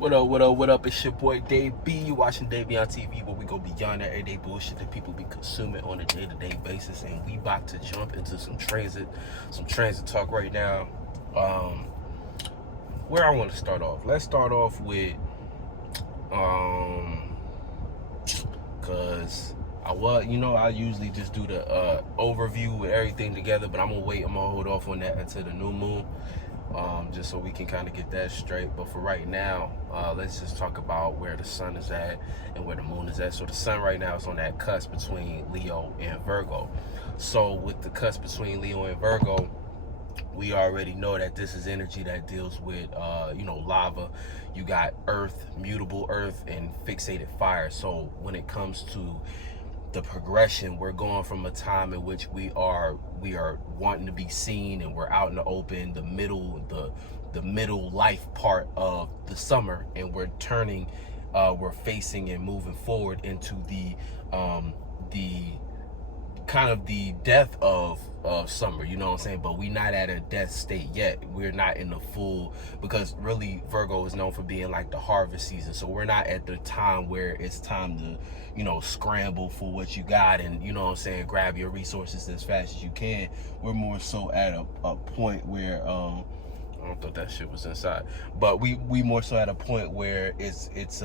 What up, what up, what up? It's your boy Dave B. You watching Dave B on TV, where we go beyond that everyday bullshit that people be consuming on a day-to-day basis. And we about to jump into some transit talk right now. Where I want to start off. Let's start off with cause I usually just do the overview with everything together, but I'm gonna hold off on that until the new moon. Just so we can kind of get that straight. But for right now, let's just talk about where the sun is at and where the moon is at. So the sun right now is on that cusp between Leo and Virgo. So with the cusp between Leo and Virgo, we already know that this is energy that deals with lava. You got earth, mutable earth, and fixated fire. So when it comes to the progression, we're going from a time in which we are wanting to be seen and we're out in the open, the middle life part of the summer, and we're facing and moving forward into the kind of the death of summer, you know what I'm saying? But we're not at a death state yet. We're not in the full, because really Virgo is known for being like the harvest season. So we're not at the time where it's time to, scramble for what you got and, grab your resources as fast as you can. We're more so at a point where, I don't thought that shit was inside, but we more so at a point where it's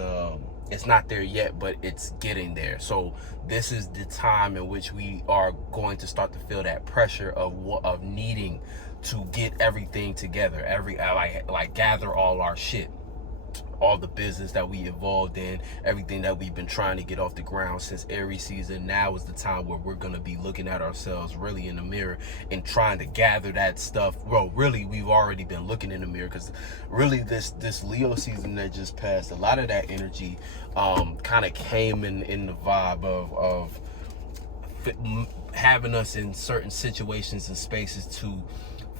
not there yet, but it's getting there. So this is the time in which we are going to start to feel that pressure of needing to get everything together, like gather all our shit, all the business that we involved in, everything that we've been trying to get off the ground since Aries season. Now is the time where we're going to be looking at ourselves really in the mirror and trying to gather that stuff. Well, really, we've already been looking in the mirror, because really this Leo season that just passed, a lot of that energy kind of came in the vibe of having us in certain situations and spaces to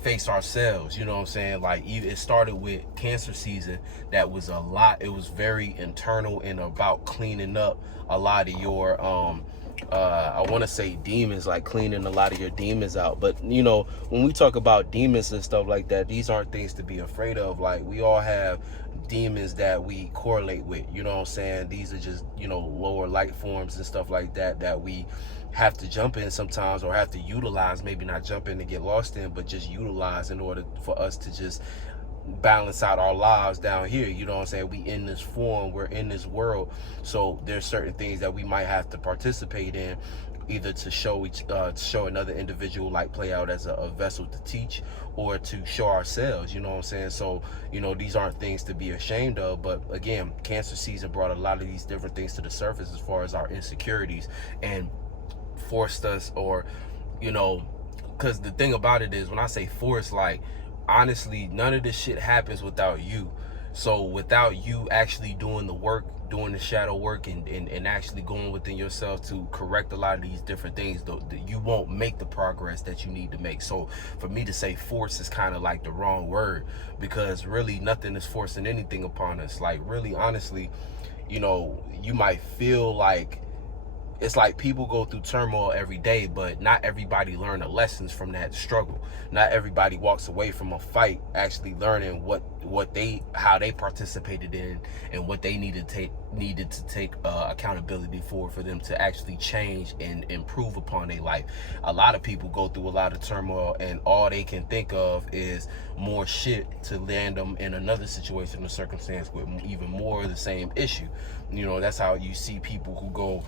face ourselves, you know what I'm saying? Like, it started with Cancer season. That was a lot. It was very internal and about cleaning up a lot of your I want to say demons, like cleaning a lot of your demons out. But when we talk about demons and stuff like that, these aren't things to be afraid of. Like, we all have demons that we correlate with, you know what I'm saying? These are just lower light forms and stuff like that we have to jump in sometimes, or have to utilize, maybe not jump in to get lost in, but just utilize in order for us to just balance out our lives down here. You know what I'm saying? We in this form, we're in this world, so there's certain things that we might have to participate in, either to show another individual, like play out as a vessel to teach, or to show ourselves, you know what I'm saying? So these aren't things to be ashamed of. But again, Cancer season brought a lot of these different things to the surface as far as our insecurities, and forced us, or because the thing about it is, when I say force, like, honestly, none of this shit happens without you. So without you actually doing the work, doing the shadow work, and actually going within yourself to correct a lot of these different things, you won't make the progress that you need to make. So for me to say force is kind of like the wrong word, because really nothing is forcing anything upon us. Like, really, honestly, you might feel like it's like people go through turmoil every day, but not everybody learn the lessons from that struggle. Not everybody walks away from a fight actually learning how they participated in, and what they needed to take accountability for them to actually change and improve upon their life. A lot of people go through a lot of turmoil, and all they can think of is more shit to land them in another situation or circumstance with even more of the same issue. That's how you see people who go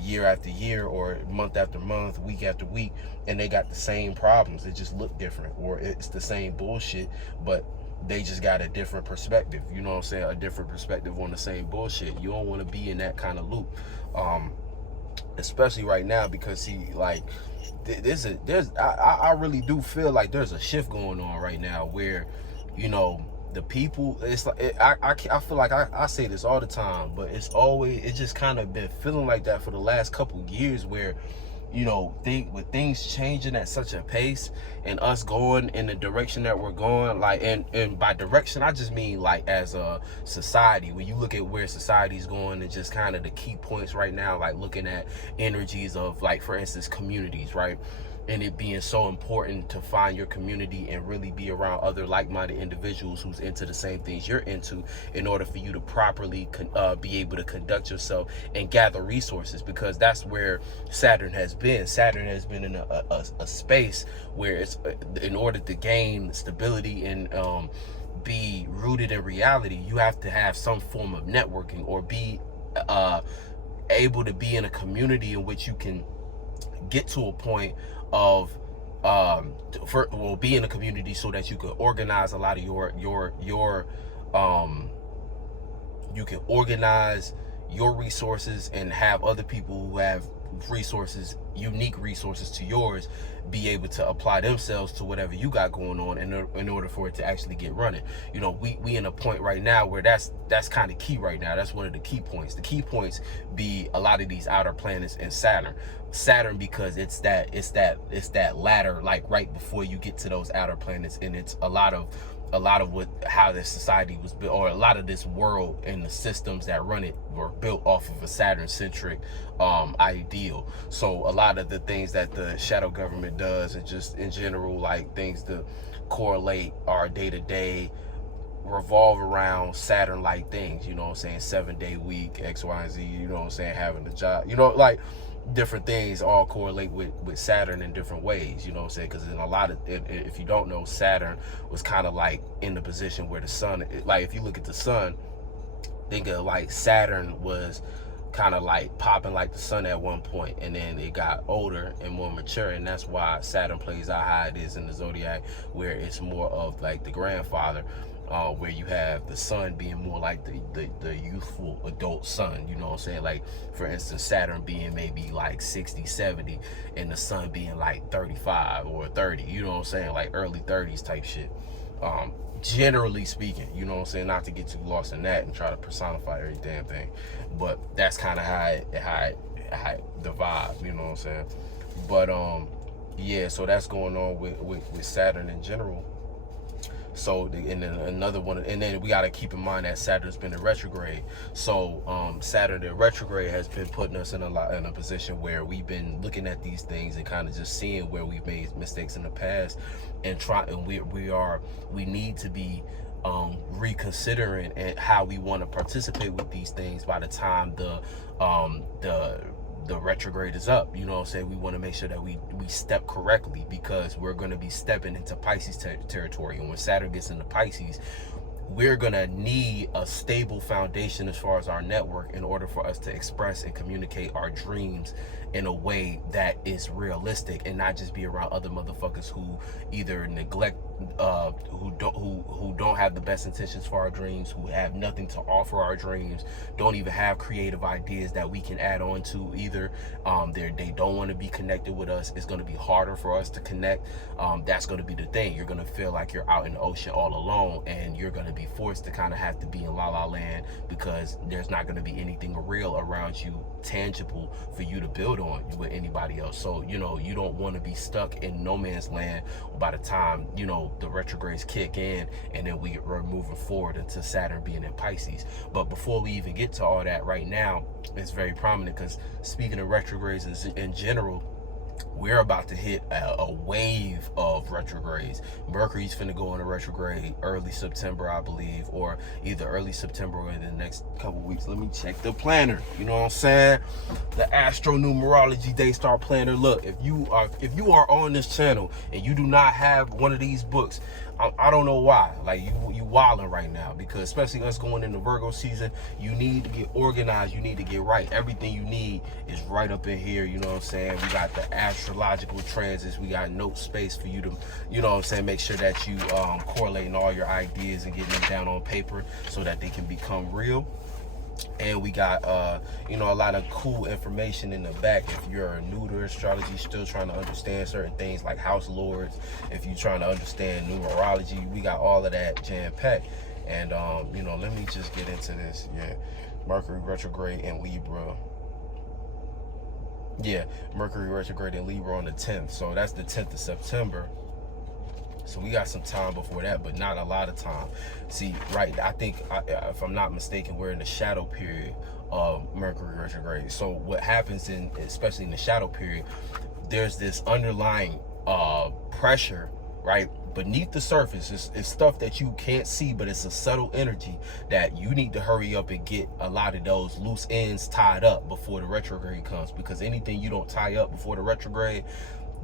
year after year, or month after month, week after week, and they got the same problems. It just look different, or it's the same bullshit, but they just got a different perspective. You know what I'm saying? A different perspective on the same bullshit. You don't want to be in that kind of loop, especially right now, because I really do feel like there's a shift going on right now where the people, it's like, I feel like I say this all the time, but it's just kind of been feeling like that for the last couple years, where with things changing at such a pace, and us going in the direction that we're going, like, and by direction I just mean like as a society. When you look at where society's going, and just kind of the key points right now, like looking at energies of, like, for instance, communities, right? and it being so important to find your community and really be around other like-minded individuals who's into the same things you're into, in order for you to properly be able to conduct yourself and gather resources, because that's where Saturn has been. Saturn has been in a space where it's in order to gain stability and be rooted in reality, you have to have some form of networking, or be able to be in a community in which you can get to a point of be in a community so that you can organize a lot of your you can organize your resources and have other people who have resources, unique resources to yours, be able to apply themselves to whatever you got going on in order for it to actually get running. You know, we in a point right now where that's kind of key right now. That's one of the key points. The key points be a lot of these outer planets and Saturn, because it's that ladder, like right before you get to those outer planets, and it's a lot of how this society was built, or a lot of this world and the systems that run it were built off of a Saturn-centric ideal. So a lot of the things that the shadow government does, and just in general, like things to correlate our day-to-day, revolve around Saturn-like things, you know what I'm saying? 7-day week, X, Y, and Z, you know what I'm saying? Having a job, you know, like different things all correlate with Saturn in different ways, you know what I'm saying? Because in a lot of, if you don't know, Saturn was kind of like in the position where the sun, like if you look at the sun, think of like Saturn was kind of like popping like the sun at one point, and then it got older and more mature, and that's why Saturn plays out how it is in the zodiac, where it's more of like the grandfather, where you have the sun being more like the youthful adult sun, you know what I'm saying? Like for instance, Saturn being maybe like 60, 70, and the sun being like 35 or 30, you know what I'm saying? Like early 30s type shit. Generally speaking, you know what I'm saying? Not to get too lost in that and try to personify every damn thing, but that's kind of how the vibe, you know what I'm saying? But yeah, so that's going on with Saturn in general. So, and then another one, and then we got to keep in mind that Saturn's been in retrograde. So Saturn in retrograde has been putting us in a position where we've been looking at these things and kind of just seeing where we've made mistakes in the past, and we need to be reconsidering and how we want to participate with these things by the time the retrograde is up. You know what I'm saying? We want to make sure that we step correctly, because we're going to be stepping into Pisces territory, and when Saturn gets into Pisces, we're going to need a stable foundation as far as our network in order for us to express and communicate our dreams in a way that is realistic, and not just be around other motherfuckers who either neglect, who don't have the best intentions for our dreams, who have nothing to offer our dreams, don't even have creative ideas that we can add on to either. They don't want to be connected with us. It's going to be harder for us to connect. That's going to be the thing. You're going to feel like you're out in the ocean all alone, and you're going to be forced to kind of have to be in la la land, because there's not going to be anything real around you, tangible, for you to build on with anybody else. So, you know, you don't want to be stuck in no man's land by the time, you know, the retrogrades kick in, and then we're moving forward into Saturn being in Pisces. But before we even get to all that, right now it's very prominent, because speaking of retrogrades in general, we're about to hit a wave of retrogrades. Mercury's finna go into retrograde early September, I believe, or either early September or in the next couple weeks. Let me check the planner. You know what I'm saying? The Astronumerology Daestar planner. Look, if you are on this channel and you do not have one of these books, I don't know why. Like, you wilding right now, because especially us going into Virgo season, you need to get organized. You need to get right. Everything you need is right up in here. You know what I'm saying? We got the astrological transits. We got note space for you to, you know what I'm saying, make sure that you correlating all your ideas and getting them down on paper so that they can become real. And we got you know, a lot of cool information in the back if you're new to astrology, still trying to understand certain things like house lords. If you're trying to understand numerology, we got all of that jam-packed. And you know, let me just get into this. Yeah, Mercury retrograde in Libra. Yeah, Mercury retrograde in Libra on the 10th. So that's the 10th of September. So we got some time before that, but not a lot of time. See, right, I think, if I'm not mistaken, we're in the shadow period of Mercury retrograde. So what happens especially in the shadow period, there's this underlying pressure, right, beneath the surface. It's stuff that you can't see, but it's a subtle energy that you need to hurry up and get a lot of those loose ends tied up before the retrograde comes, because anything you don't tie up before the retrograde,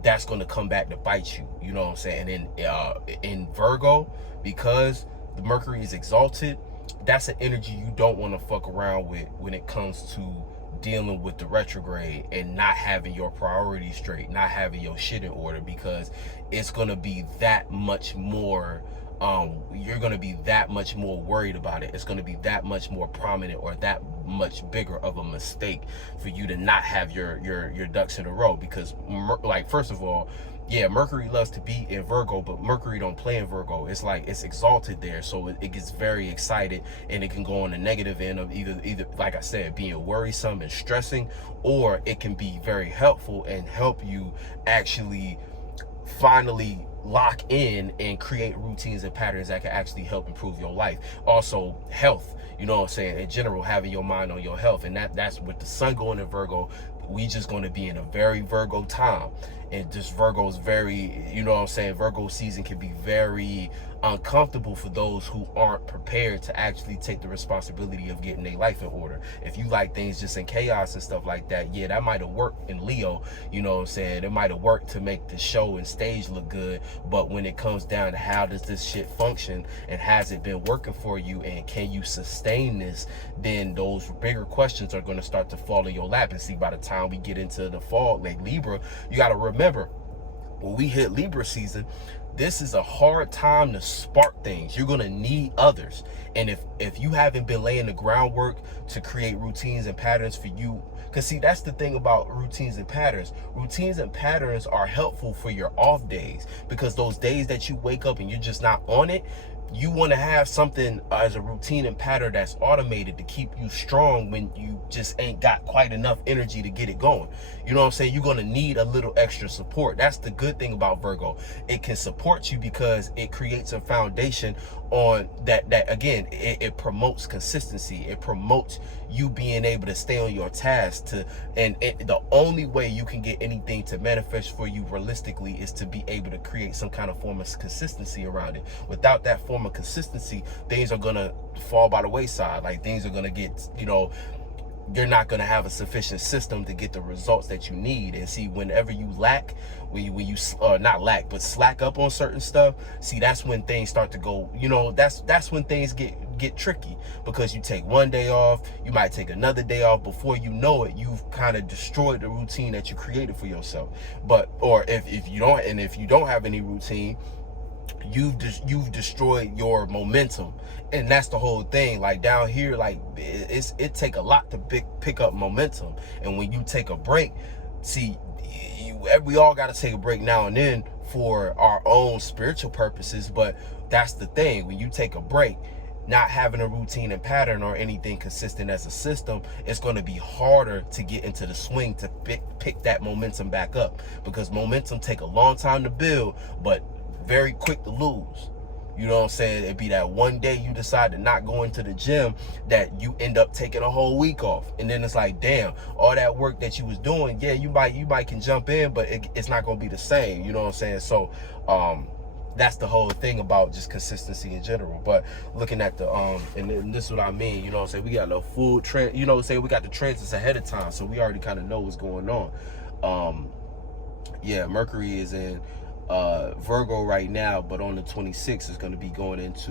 that's going to come back to bite you. You know what I'm saying? And in Virgo, because the Mercury is exalted, that's an energy you don't want to fuck around with when it comes to dealing with the retrograde and not having your priorities straight, not having your shit in order, because it's going to be that much more you're going to be that much more worried about it. It's going to be that much more prominent, or that much bigger of a mistake for you to not have your ducks in a row. Because like, first of all, yeah, Mercury loves to be in Virgo, but Mercury don't play in Virgo. It's like it's exalted there, so it gets very excited, and it can go on the negative end of either like I said, being worrisome and stressing, or it can be very helpful and help you actually finally lock in and create routines and patterns that can actually help improve your life. Also, health, you know what I'm saying, in general, having your mind on your health. And that's with the sun going in Virgo, we just going to be in a very Virgo time. And just Virgo's very, you know what I'm saying, Virgo season can be very uncomfortable for those who aren't prepared to actually take the responsibility of getting their life in order. If you like things just in chaos and stuff like that, yeah, that might have worked in Leo, you know what I'm saying, it might have worked to make the show and stage look good, but when it comes down to how does this shit function, and has it been working for you, and can you sustain this, then those bigger questions are going to start to fall in your lap. And see, by the time we get into the fall, like Libra, you got to remember, when we hit Libra season, this is a hard time to spark things. You're going to need others. And if you haven't been laying the groundwork to create routines and patterns for you, because see, that's the thing about routines and patterns. Routines and patterns are helpful for your off days, because those days that you wake up and you're just not on it, you want to have something as a routine and pattern that's automated to keep you strong when you just ain't got quite enough energy to get it going. You know what I'm saying? You're going to need a little extra support. That's the good thing about Virgo. It can support you because it creates a foundation on that again, it promotes consistency. It promotes you being able to stay on your task and the only way you can get anything to manifest for you realistically is to be able to create some kind of form of consistency around it. Without that form of consistency, things are gonna fall by the wayside. Like, things are gonna get, you know, you're not going to have a sufficient system to get the results that you need. And see, whenever you lack, when you not lack, but slack up on certain stuff, see, that's when things start to go, you know, that's when things get tricky, because you take one day off, you might take another day off, before you know it, you've kind of destroyed the routine that you created for yourself. But, or if you don't have any routine, you've destroyed your momentum. And that's the whole thing. Like, down here, like, it take a lot to pick up momentum. And when you take a break, see, we all got to take a break now and then for our own spiritual purposes. But that's the thing, when you take a break, not having a routine and pattern or anything consistent as a system, it's going to be harder to get into the swing to pick that momentum back up, because momentum take a long time to build, but very quick to lose. You know what I'm saying? It'd be that one day you decide to not go into the gym that you end up taking a whole week off. And then it's like, damn, all that work that you was doing, yeah, you might can jump in, but it's not going to be the same. You know what I'm saying? So, that's the whole thing about just consistency in general. But looking at the, and this is what I mean, you know what I'm saying? We got the full trend, you know, say we got the transits ahead of time. So we already kind of know what's going on. Yeah, Mercury is in Virgo right now, but on the 26th is going to be going into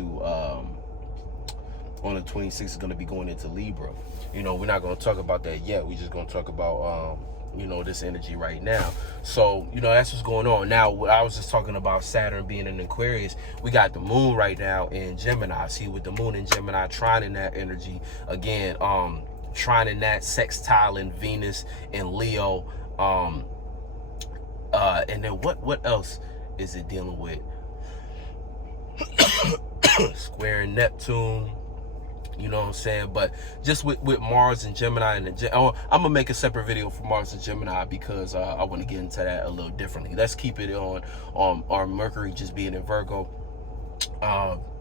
Libra. You know, we're not going to talk about that yet. We're just going to talk about you know, this energy right now. So, you know, that's what's going on. Now, I was just talking about Saturn being in Aquarius. We got the moon right now in Gemini. See, with the moon in Gemini, trining that energy again, trining that sextile in Venus and Leo. And then what else is it dealing with? Square Neptune, you know what I'm saying? But just with Mars and Gemini, and I'm gonna make a separate video for Mars and Gemini, because I want to get into that a little differently. Let's keep it on our Mercury just being in Virgo.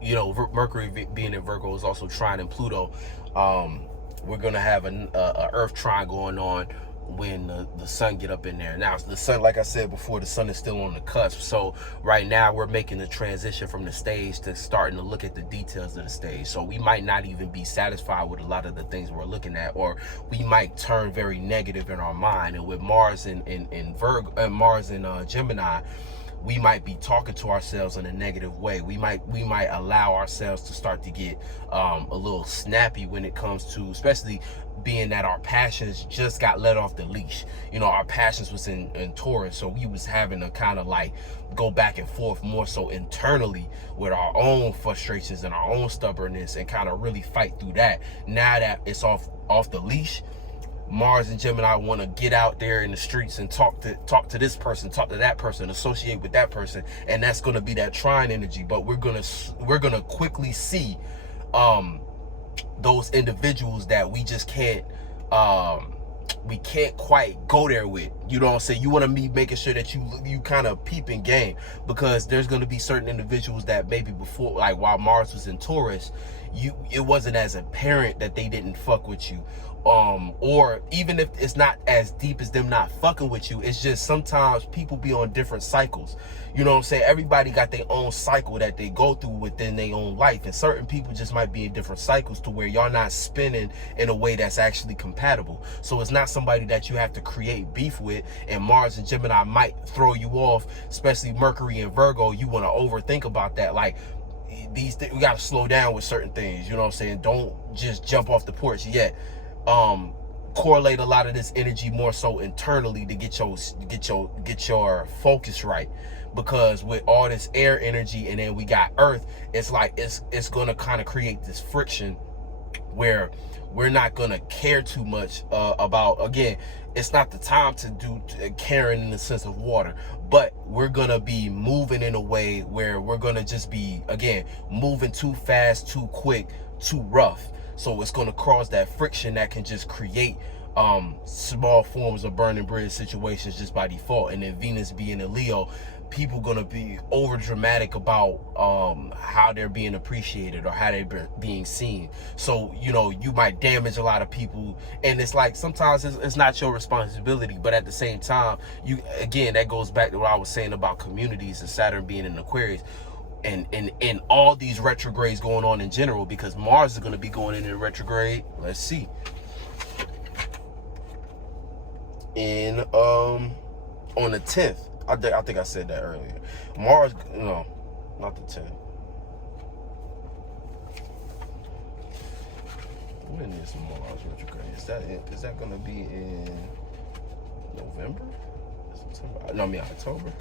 You know, Mercury being in Virgo is also trine in Pluto. We're gonna have a Earth trine going on when the sun get up in there. Now the sun, like I said before, the sun is still on the cusp. So right now we're making the transition from the stage to starting to look at the details of the stage. So we might not even be satisfied with a lot of the things we're looking at, or we might turn very negative in our mind. And with Mars in Virgo, Mars in Gemini, we might be talking to ourselves in a negative way. We might allow ourselves to start to get a little snappy when it comes to, especially being that our passions just got let off the leash. You know, our passions was in Taurus, so we was having to kind of like go back and forth more so internally with our own frustrations and our own stubbornness, and kind of really fight through that. Now that it's off the leash, Mars and Gemini want to get out there in the streets and talk to this person, talk to that person, associate with that person, and that's going to be that trine energy. But we're gonna quickly see those individuals that we just can't quite go there with. You know what I'm saying? You want to be making sure that you kind of peeping game, because there's going to be certain individuals that maybe before, like while Mars was in Taurus, it wasn't as apparent that they didn't fuck with you. Or even if it's not as deep as them not fucking with you, it's just sometimes people be on different cycles. You know what I'm saying? Everybody got their own cycle that they go through within their own life, and certain people just might be in different cycles to where y'all not spinning in a way that's actually compatible. So it's not somebody that you have to create beef with, and Mars and Gemini might throw you off, especially Mercury and Virgo. You want to overthink about that. Like, we got to slow down with certain things. You know what I'm saying? Don't just jump off the porch yet. Correlate a lot of this energy more so internally to get your focus right, because with all this air energy and then we got earth, it's like it's gonna kind of create this friction where we're not gonna care too much about, again, it's not the time to do caring in the sense of water, but we're gonna be moving in a way where we're gonna just be, again, moving too fast, too quick, too rough. So it's going to cause that friction that can just create small forms of burning bridge situations just by default. And then Venus being a Leo, people going to be over dramatic about how they're being appreciated or how they're being seen. So, you know, you might damage a lot of people, and it's like sometimes it's not your responsibility, but at the same time, again, that goes back to what I was saying about communities and Saturn being in Aquarius. And all these retrogrades going on in general, because Mars is going to be going in retrograde. Let's see. On the 10th. I think I said that earlier. Mars, no, not the 10th. When is Mars retrograde? Is that going to be in November? September? No, I mean October.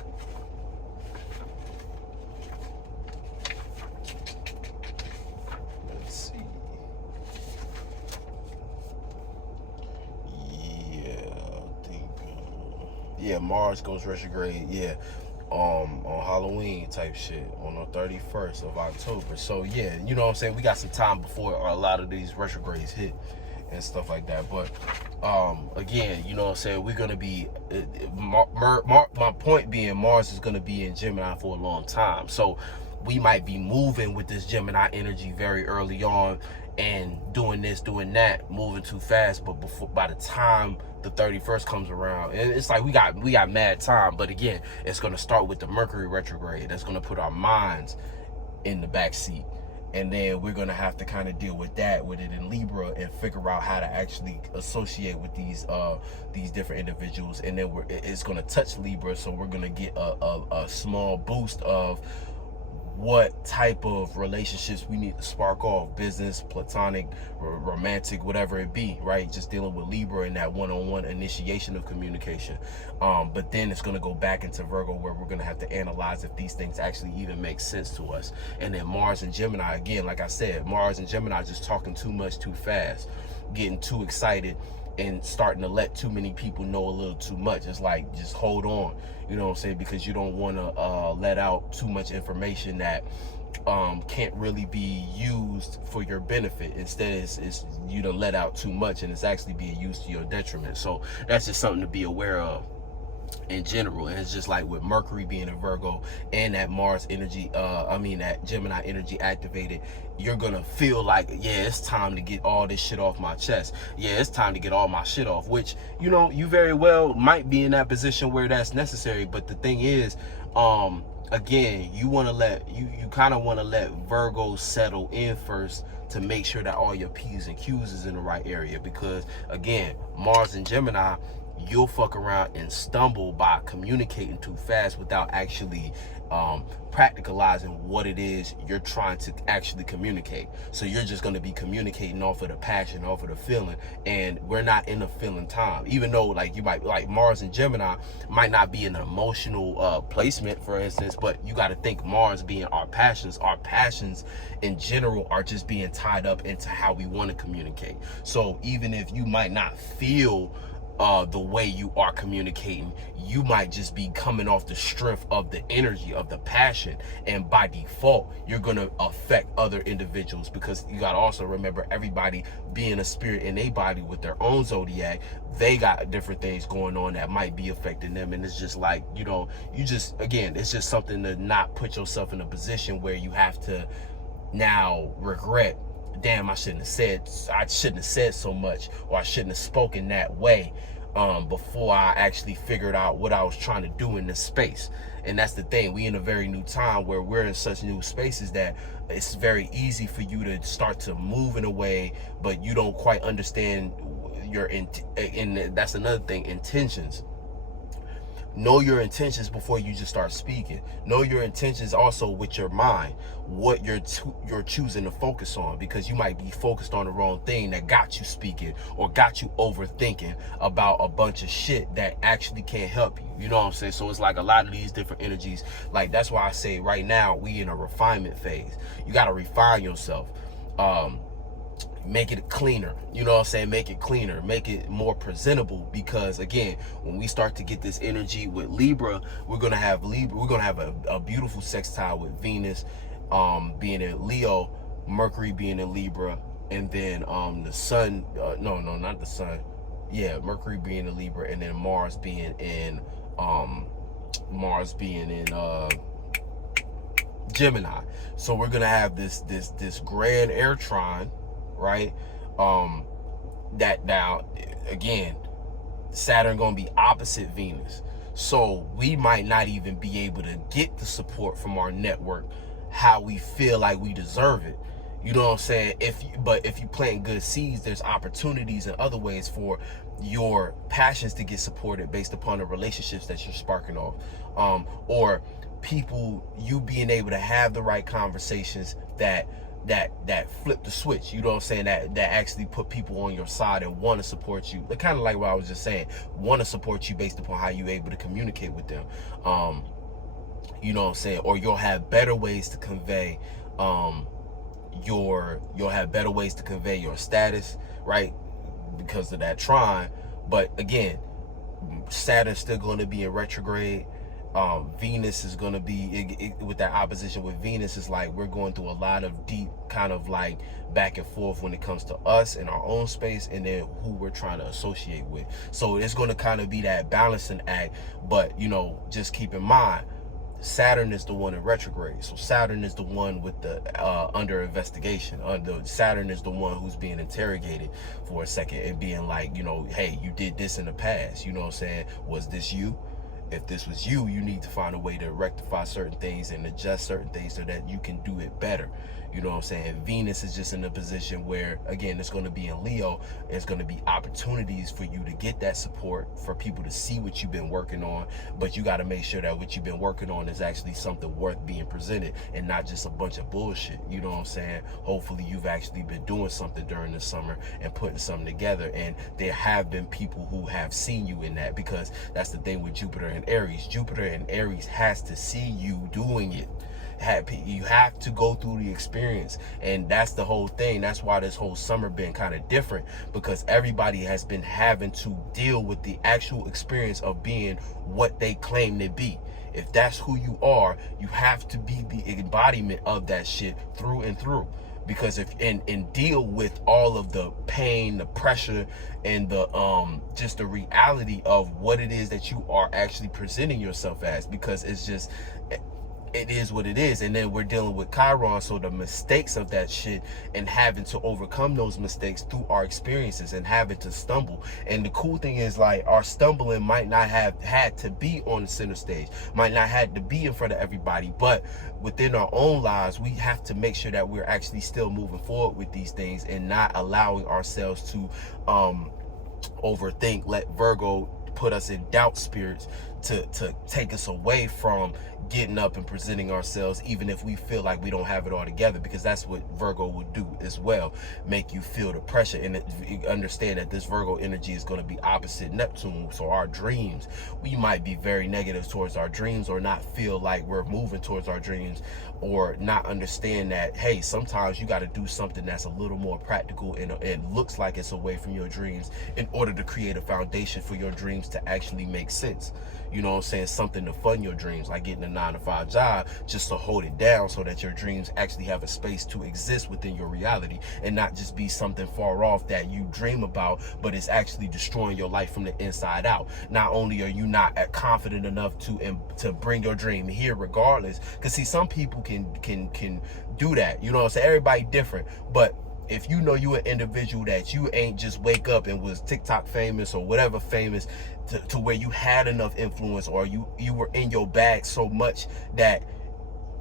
Yeah, Mars goes retrograde, yeah, on Halloween type shit, on the 31st of October. So yeah, you know what I'm saying, we got some time before a lot of these retrogrades hit and stuff like that. But again, you know what I'm saying, we're gonna be my point being, Mars is gonna be in Gemini for a long time. So we might be moving with this Gemini energy very early on and doing this, doing that, moving too fast. But by the time the 31st comes around, and it's like we got mad time. But again, it's going to start with the Mercury retrograde. That's going to put our minds in the back seat, and then we're going to have to kind of deal with it in Libra and figure out how to actually associate with these different individuals. And then it's going to touch Libra, so we're going to get a small boost of what type of relationships we need to spark off: business, platonic, romantic, whatever it be, right? Just dealing with Libra and that one-on-one initiation of communication. But then it's going to go back into Virgo, where we're going to have to analyze if these things actually even make sense to us. And then Mars and Gemini, again, like I said, Mars and Gemini just talking too much too fast, getting too excited, and starting to let too many people know a little too much. It's like, just hold on, you know what I'm saying? Because you don't want to let out too much information that can't really be used for your benefit. Instead, it's you done let out too much, and it's actually being used to your detriment. So that's just something to be aware of. in general. And it's just like with Mercury being a Virgo and that Mars energy, that Gemini energy activated, you're gonna feel like, yeah, it's time to get all this shit off my chest. Yeah, it's time to get all my shit off, which, you know, you very well might be in that position where that's necessary. But the thing is, again, you kind of want to let Virgo settle in first to make sure that all your P's and Q's is in the right area. Because again, Mars and Gemini, you'll fuck around and stumble by communicating too fast without actually practicalizing what it is you're trying to actually communicate. So you're just going to be communicating off of the passion, off of the feeling, and we're not in a feeling time. Even though, like, you might, like, Mars and Gemini might not be an emotional placement, for instance, but you got to think Mars being our passions in general are just being tied up into how we want to communicate. So even if you might not feel the way you are communicating, you might just be coming off the strength of the energy of the passion, and by default you're going to affect other individuals, because you got to also remember, everybody being a spirit in a body with their own zodiac, they got different things going on that might be affecting them. And it's just like, you know, it's just something to not put yourself in a position where you have to now regret, damn, I shouldn't have said so much, or I shouldn't have spoken that way before I actually figured out what I was trying to do in this space. And that's the thing, we in a very new time where we're in such new spaces that it's very easy for you to start to move in a way, but you don't quite understand and that's another thing, intentions. Know your intentions before you just start speaking. Know your intentions also with your mind, what you're choosing to focus on, because you might be focused on the wrong thing that got you speaking or got you overthinking about a bunch of shit that actually can't help you. You know what I'm saying? So it's like a lot of these different energies. Like, that's why I say right now we in a refinement phase. You got to refine yourself. Make it cleaner, you know what I'm saying? Make it cleaner, make it more presentable, because again, when we start to get this energy with Libra, we're gonna have a beautiful sextile with Venus being in Leo, Mercury being in Libra, and then the sun, not the sun, yeah, Mercury being in Libra, and then Mars being in Gemini. So we're gonna have this grand air trine, right? That now, again, Saturn gonna be opposite Venus, so we might not even be able to get the support from our network how we feel like we deserve it. You know what I'm saying? If you plant good seeds, there's opportunities in other ways for your passions to get supported based upon the relationships that you're sparking off, or people, you being able to have the right conversations that flip the switch, you know what I'm saying, that actually put people on your side and want to support you. Kind of like what I was just saying, want to support you based upon how you're able to communicate with them. You know what I'm saying? Or you'll have better ways to convey your status, right? Because of that trine. But again, Saturn's still going to be in retrograde. Venus is going to be with that opposition with Venus. Is like we're going through a lot of deep kind of like back and forth when it comes to us in our own space, and then who we're trying to associate with. So it's going to kind of be that balancing act. But, you know, just keep in mind, Saturn is the one in retrograde. So Saturn is the one with the under investigation. Saturn is the one who's being interrogated for a second and being like, you know, hey, you did this in the past. You know what I'm saying? Was this you? If this was you, you need to find a way to rectify certain things and adjust certain things so that you can do it better. You know what I'm saying? Venus is just in a position where, again, it's going to be in Leo. There's going to be opportunities for you to get that support, for people to see what you've been working on. But you got to make sure that what you've been working on is actually something worth being presented and not just a bunch of bullshit. You know what I'm saying? Hopefully you've actually been doing something during the summer and putting something together. And there have been people who have seen you in that, because that's the thing with Jupiter and Aries. Jupiter and Aries has to see you doing it. You have to go through the experience, and that's the whole thing. That's why this whole summer been kind of different, because everybody has been having to deal with the actual experience of being what they claim to be. If that's who you are, you have to be the embodiment of that shit through and through, because if and deal with all of the pain, the pressure, and the just the reality of what it is that you are actually presenting yourself as, because it's just, it is what it is. And then we're dealing with Chiron, so the mistakes of that shit and having to overcome those mistakes through our experiences and having to stumble. And the cool thing is, like, our stumbling might not have had to be on the center stage, might not had to be in front of everybody, but within our own lives, we have to make sure that we're actually still moving forward with these things and not allowing ourselves to overthink, let Virgo put us in doubt spirits to take us away from getting up and presenting ourselves, even if we feel like we don't have it all together, because that's what Virgo would do as well, make you feel the pressure. And you understand that this Virgo energy is going to be opposite Neptune, so our dreams, we might be very negative towards our dreams, or not feel like we're moving towards our dreams, or not understand that, hey, sometimes you got to do something that's a little more practical and looks like it's away from your dreams in order to create a foundation for your dreams to actually make sense. You know what I'm saying? Something to fund your dreams, like getting a 9-to-5 job just to hold it down so that your dreams actually have a space to exist within your reality, and not just be something far off that you dream about, but it's actually destroying your life from the inside out. Not only are you not confident enough to bring your dream here regardless, because see, some people can do that. You know what I'm saying? Everybody different, but if you know you an individual that you ain't just wake up and was TikTok famous or whatever famous to where you had enough influence, or you were in your bag so much that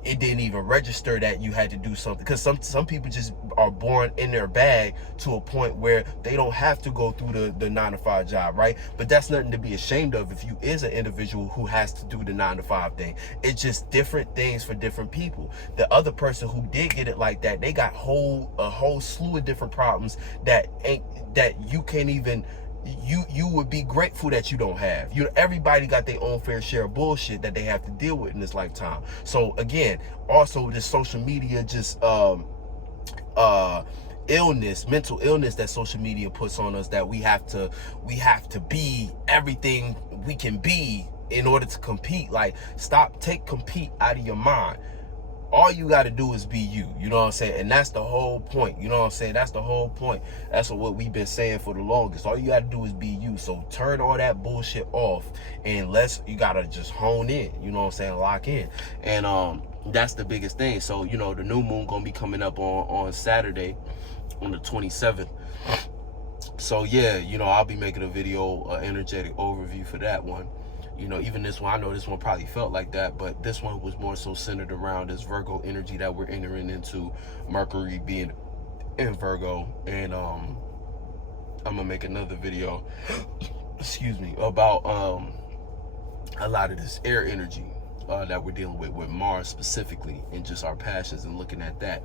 it didn't even register that you had to do something, because some people just are born in their bag to a point where they don't have to go through the 9-to-5 job, right? But that's nothing to be ashamed of if you is an individual who has to do the 9-to-5 thing. It's just different things for different people. The other person who did get it like that, they got a whole slew of different problems that you can't even, you would be grateful that you don't have. Everybody got their own fair share of bullshit that they have to deal with in this lifetime. So again, also this social media just illness, mental illness that social media puts on us, that we have to be everything we can be in order to compete. Like, take compete out of your mind. All you got to do is be you. You know what I'm saying? And that's the whole point. You know what I'm saying? That's the whole point. That's what we've been saying for the longest. All you got to do is be you. So turn all that bullshit off, and you got to just hone in. You know what I'm saying? Lock in. And that's the biggest thing. So, you know, the new moon going to be coming up on Saturday on the 27th. So yeah, you know, I'll be making a video, energetic overview for that one. You know, even this one, I know this one probably felt like that, but this one was more so centered around this Virgo energy that we're entering into, Mercury being in Virgo. And I'm gonna make another video excuse me, about a lot of this air energy that we're dealing with Mars specifically, and just our passions and looking at that.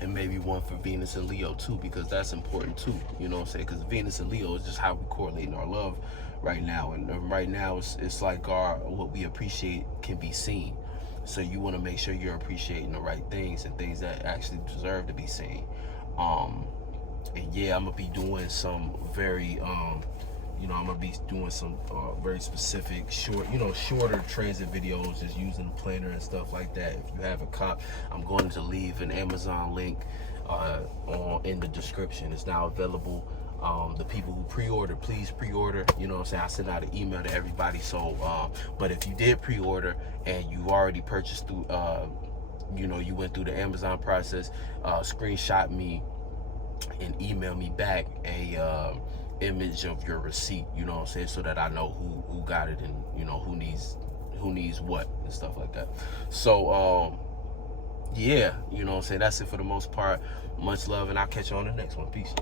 And maybe one for Venus and Leo too, because that's important too. You know what I'm saying? Because Venus and Leo is just how we correlate in our love right now. And right now it's like what we appreciate can be seen. So you want to make sure you're appreciating the right things and things that actually deserve to be seen. And yeah, I'm gonna be doing some very I'm gonna be doing some very specific shorter transit videos, just using the planner and stuff like that. If you have a cop, I'm going to leave an Amazon link in the description. It's now available. The people who pre-order, please pre-order. You know what I'm saying? I sent out an email to everybody. So but if you did pre-order and you already purchased through you went through the Amazon process, screenshot me and email me back a image of your receipt, you know what I'm saying, so that I know who got it, and you know who needs what and stuff like that. So yeah, you know what I'm saying, that's it for the most part. Much love, and I'll catch you on the next one. Peace.